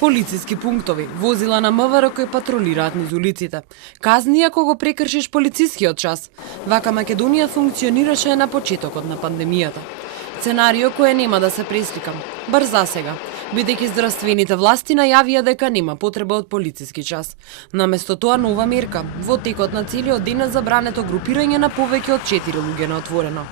Полициски пунктови, возила на МВР кои патролираат низ улиците. Казни ако го прекршиш полицискиот час. Вака Македонија функционираше на почетокот на пандемијата. Сценарио кое нема да се пресликам, бар засега, бидејќи здравствените власти најавија дека нема потреба од полициски час. Наместо тоа нова мерка, во текот на целиот ден е забрането групирање на повеќе од 4 луѓе на отворено.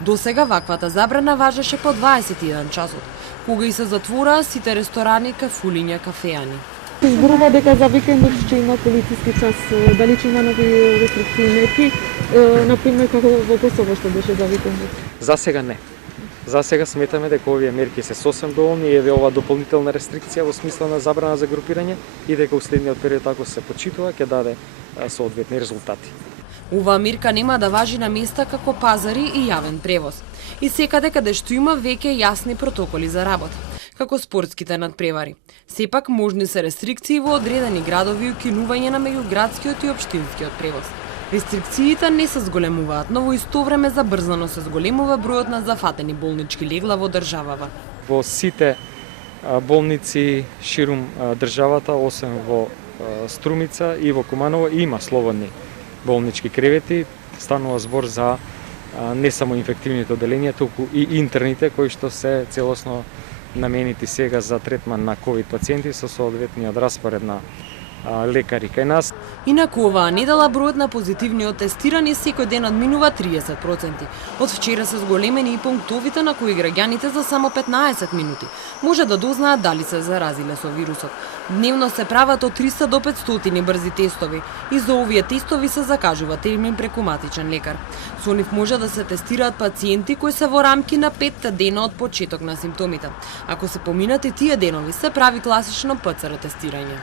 Досега ваквата забрана важеше по 21 часот, кога и се затвораа сите ресторани, кафулиња, кафеани. Зборува дека за викендот ќе има полициски час, дали ќе има нови рестрикции мерки, например како во Косово што беше за викендот? За сега не. За сега сметаме дека овие мерки се сосем доволни и еве ова дополнителна рестрикција во смисла на забрана за групирање и дека уследниот период ако се почитува ќе даде соодветни резултати. Оваа мерка нема да важи на места како пазари и јавен превоз. И секаде каде што има веќе јасни протоколи за работа, како спортските надпревари. Сепак можни се рестрикции во одредени градови и укинување на меѓуградскиот и општинскиот превоз. Рестрикциите не се зголемуваат, но во исто време забрзано се зголемува бројот на зафатени болнички легла во државава. Во сите болници ширум државата, освен во Струмица и во Куманово, има слободни болнички кревети. Станува збор за не само инфективните оделенија, туку и интерните кои што се целосно наменети сега за третман на ковид пациенти со соодветниот распоред на лекари кај нас. Инаку оваа недела бројот на позитивни тестирани секој ден надминува 30%. Од вчера се зголемени и пунктовите на кои граѓаните за само 15 минути може да дознаат дали се заразиле со вирусот. Дневно се прават од 300 до 500 брзи тестови и за овие тестови се закажува термин преку матичен лекар. Со нив може да се тестираат пациенти кои се во рамки на 5 дена од почеток на симптомите. Ако се поминати тие денови, се прави класично ПЦР тестирање.